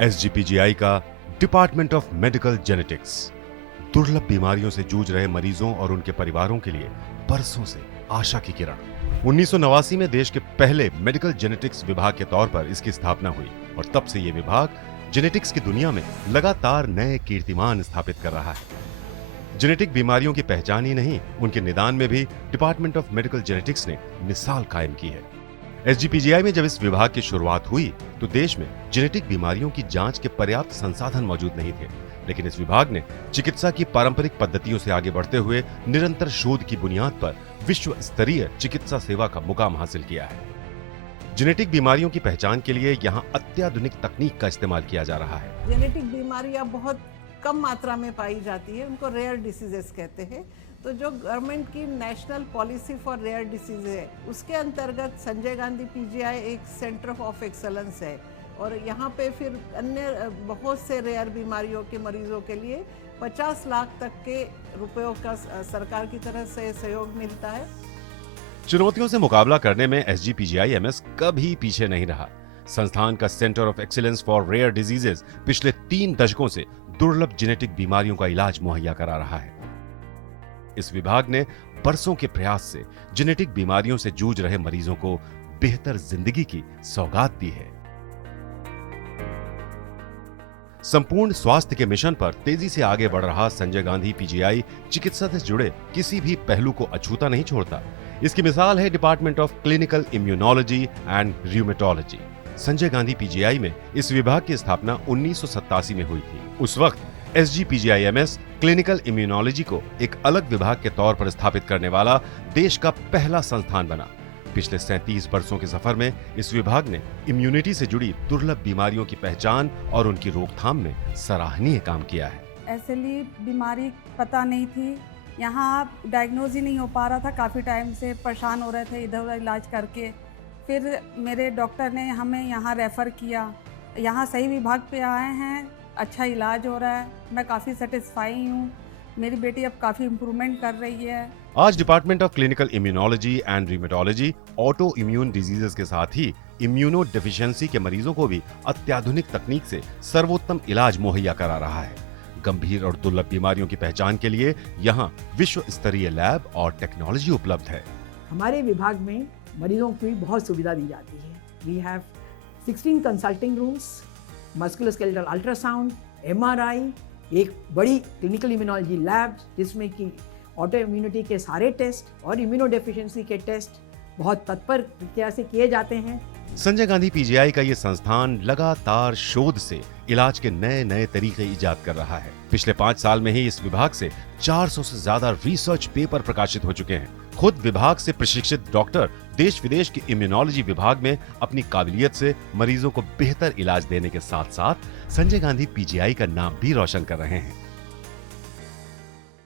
SGPGI का department of medical genetics दुर्लभ बीमारियों से जूझ रहे मरीजों और उनके परिवारों के लिए बरसों से आशा की किरण। 1989 में देश के पहले मेडिकल जेनेटिक्स विभाग के तौर पर इसकी स्थापना हुई और तब से ये विभाग जेनेटिक्स की दुनिया में लगातार नए कीर्तिमान स्थापित कर रहा है। जेनेटिक बीमारियों की पहचान ही नहीं, उनके निदान में भी डिपार्टमेंट ऑफ मेडिकल जेनेटिक्स ने मिसाल कायम की है। एसजीपीजीआई में जब इस विभाग की शुरुआत हुई तो देश में जेनेटिक बीमारियों की जांच के पर्याप्त संसाधन मौजूद नहीं थे, लेकिन इस विभाग ने चिकित्सा की पारंपरिक पद्धतियों से आगे बढ़ते हुए निरंतर शोध की बुनियाद पर विश्व स्तरीय चिकित्सा सेवा का मुकाम हासिल किया है। जेनेटिक बीमारियों की पहचान के लिए यहाँ अत्याधुनिक तकनीक का इस्तेमाल किया जा रहा है। जेनेटिक बीमारियां बहुत कम मात्रा में पाई जाती है, उनको रेयर डिसीजेस कहते हैं। तो जो गवर्नमेंट की national policy for rare disease है, उसके अंतर्गत संजय गांधी पीजीआई एक सेंटर ऑफ एक्सलेंस है और यहाँ पे फिर अन्य बहुत से रेयर बीमारियों के मरीजों के लिए 50 लाख तक के रुपयों का सरकार की तरफ से सहयोग मिलता है। चुनौतियों से मुकाबला करने में एसजीपीजीआई-एमएस कभी पीछे नहीं रहा। संस्थान का centre of excellence for rare diseases पिछले 3 दशकों से दुर्लभ जेनेटिक बीमारियों का इलाज मुहैया करा रहा है। इस विभाग ने बरसों के प्रयास से जेनेटिक बीमारियों से जूझ रहे मरीजों को बेहतर जिंदगी की सौगात दी है। संपूर्ण स्वास्थ्य के मिशन पर तेजी से आगे बढ़ रहा संजय गांधी पीजीआई चिकित्सा से जुड़े किसी भी पहलू को अछूता नहीं छोड़ता। इसकी मिसाल है department of clinical immunology and rheumatology. Sanjay Gandhi PGI में इस विभाग की स्थापना 1987 में हुई थी। उस वक्त एसजीपीजीआई-एमएस क्लिनिकल इम्यूनोलॉजी को एक अलग विभाग के तौर पर स्थापित करने वाला देश का पहला संस्थान बना। पिछले 37 वर्षों के सफर में इस विभाग ने इम्यूनिटी से जुड़ी दुर्लभ बीमारियों की पहचान और उनकी रोकथाम में सराहनीय काम किया है। ऐसे बीमारी पता नहीं थी, यहाँ डायग्नोज ही नहीं हो पा रहा था। काफ़ी टाइम से परेशान हो रहे थे इधर उधर इलाज करके। फिर मेरे डॉक्टर ने हमें यहाँ रेफ़र किया। यहाँ सही विभाग पे आए हैं, अच्छा इलाज हो रहा है। मैं काफ़ी सेटिस्फाई हूँ। मेरी बेटी अब काफ़ी इम्प्रूवमेंट कर रही है। आज department of clinical immunology and rheumatology auto immune diseases के साथ ही इम्यूनो डेफिशिएंसी के मरीजों को भी अत्याधुनिक तकनीक से सर्वोत्तम इलाज मुहैया करा रहा है। गंभीर और दुर्लभ बीमारियों की पहचान के लिए यहाँ विश्व स्तरीय लैब और टेक्नोलॉजी उपलब्ध है। हमारे विभाग में मरीजों की बहुत सुविधा दी जाती है। We have 16 consulting rooms, musculoskeletal ultrasound, MRI, एक बड़ी क्लिनिकल इम्यूनोलॉजी लैब जिसमें कि ऑटो इम्यूनिटी के सारे टेस्ट और इम्यूनो डेफिशिएंसी के टेस्ट बहुत तत्पर तरीके से किए जाते हैं। संजय गांधी पीजीआई का ये संस्थान लगातार शोध से इलाज के नए नए तरीके इजाद कर रहा है। पिछले 5 साल में ही इस विभाग से 400 से ज्यादा रिसर्च पेपर प्रकाशित हो चुके हैं। खुद विभाग से प्रशिक्षित डॉक्टर देश विदेश के इम्यूनोलॉजी विभाग में अपनी काबिलियत से मरीजों को बेहतर इलाज देने के साथ साथ संजय गांधी पीजीआई का नाम भी रोशन कर रहे हैं।